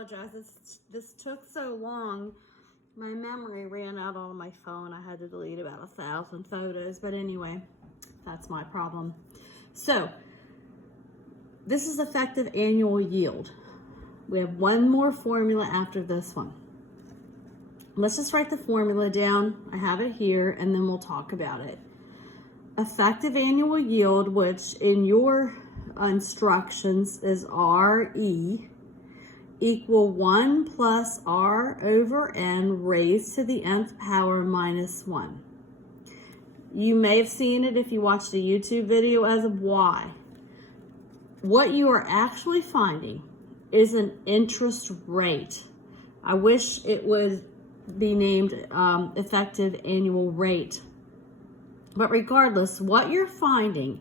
apologize. This took so long. My memory ran out on my phone. I had to delete about 1,000 photos. But anyway, that's my problem. So, this is effective annual yield. We have one more formula after this one. Let's just write the formula down. I have it here, and then we'll talk about it. Effective annual yield, which in your instructions is RE, equal 1 plus R over N raised to the nth power minus 1. You may have seen it if you watched a YouTube video as of Y. What you are actually finding is an interest rate. I wish it would be named effective annual rate. But regardless, what you're finding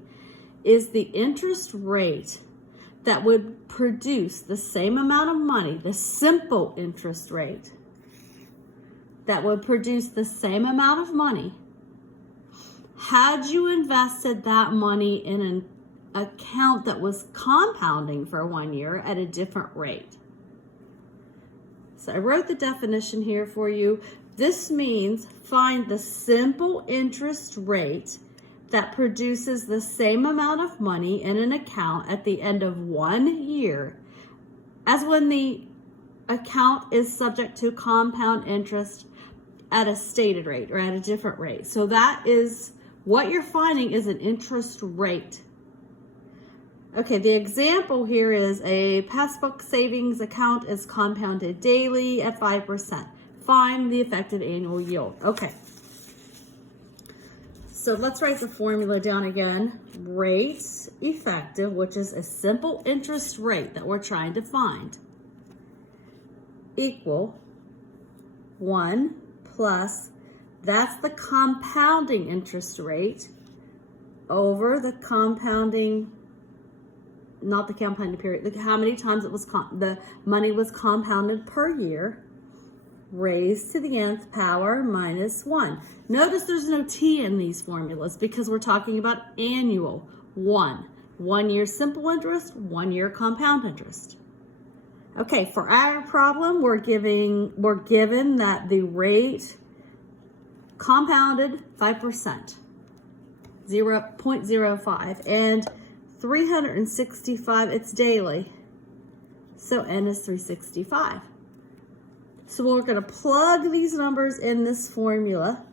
is the interest rate that would produce the same amount of money, the simple interest rate that would produce the same amount of money had you invested that money in an account that was compounding for 1 year at a different rate. So I wrote the definition here for you. This means find the simple interest rate that produces the same amount of money in an account at the end of 1 year as when the account is subject to compound interest at a stated rate or at a different rate. So that is what you're finding is an interest rate. Okay, the example here is a passbook savings account is compounded daily at 5%. Find the effective annual yield. Okay. So let's write the formula down again. Rate effective, which is a simple interest rate that we're trying to find, equal 1 plus, that's the compounding interest rate, over the compounding, not the compounding period, how many times it was the money was compounded per year, raised to the nth power minus 1. Notice there's no T in these formulas because we're talking about annual. 1 year simple interest, 1 year compound interest. Okay, for our problem, we're given that the rate compounded 5%, 0.05, and 365, it's daily. So N is 365. So we're going to plug these numbers in this formula.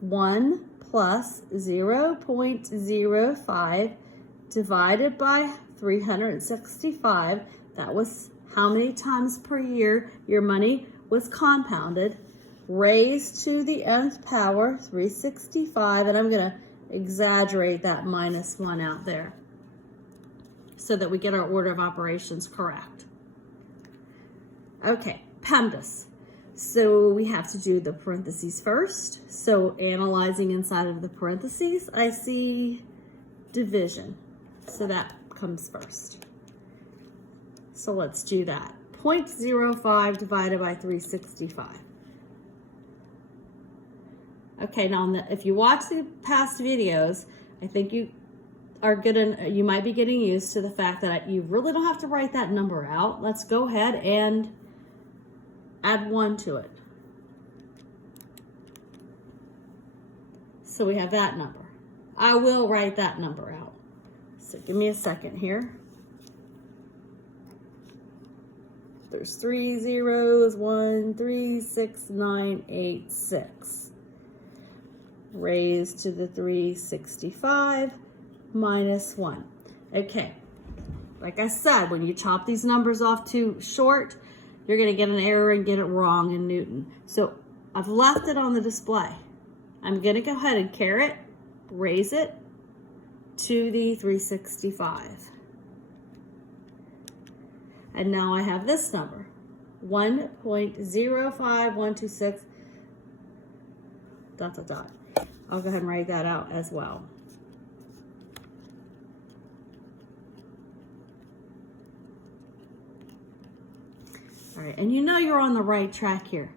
1 plus 0.05 divided by 365. That was how many times per year your money was compounded. Raised to the nth power, 365. And I'm going to exaggerate that minus 1 out there so that we get our order of operations correct. Okay. PEMDAS. So we have to do the parentheses first. So analyzing inside of the parentheses, I see division. So that comes first. So let's do that. 0.05 divided by 365. Okay, now if you watch the past videos, I think you might be getting used to the fact that you really don't have to write that number out. Let's go ahead and add 1 to it. So we have that number. I will write that number out. So give me a second here. There's 3 zeros, 1, 3, 6, 9, 8, 6. Raised to the 365 minus 1. Okay, like I said, when you chop these numbers off too short, you're going to get an error and get it wrong in Newton. So I've left it on the display. I'm going to go ahead and caret, raise it to the 365. And now I have this number, 1.05126, ... I'll go ahead and write that out as well. All right, and you know you're on the right track here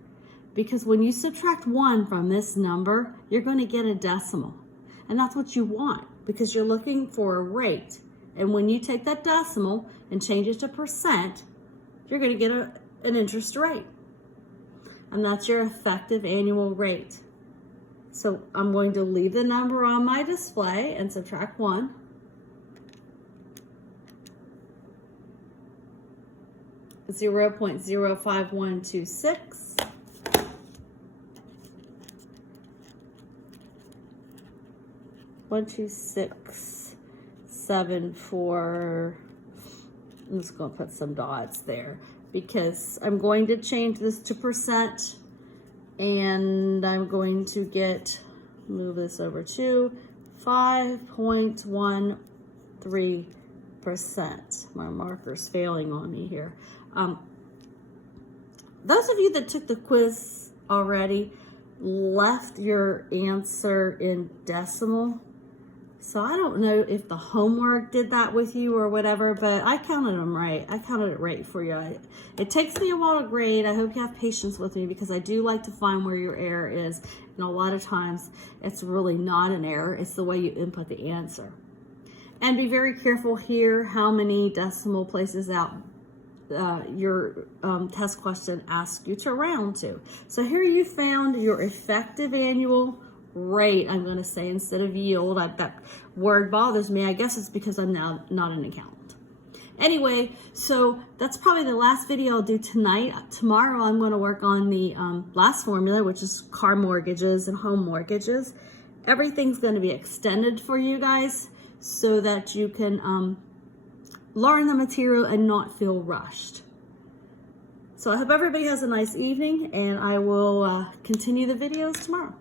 because when you subtract 1 from this number, you're going to get a decimal. And that's what you want because you're looking for a rate. And when you take that decimal and change it to percent, you're going to get an interest rate. And that's your effective annual rate. So I'm going to leave the number on my display and subtract 1. $0.05126. 12674. I'm just going to put some dots there because I'm going to change this to percent, and I'm going to move this over to 5.13%. My marker's failing on me here. Those of you that took the quiz already left your answer in decimal. So I don't know if the homework did that with you or whatever, but I counted them right. I counted it right for you. It takes me a while to grade. I hope you have patience with me because I do like to find where your error is. And a lot of times it's really not an error. It's the way you input the answer. And be very careful here how many decimal places out your test question asks you to round to. So here you found your effective annual rate, I'm going to say, instead of yield. That word bothers me. I guess it's because I'm now not an accountant. Anyway, so that's probably the last video I'll do tonight. Tomorrow I'm going to work on the last formula, which is car mortgages and home mortgages. Everything's going to be extended for you guys so that you can learn the material and not feel rushed. So I hope everybody has a nice evening, and I will continue the videos tomorrow.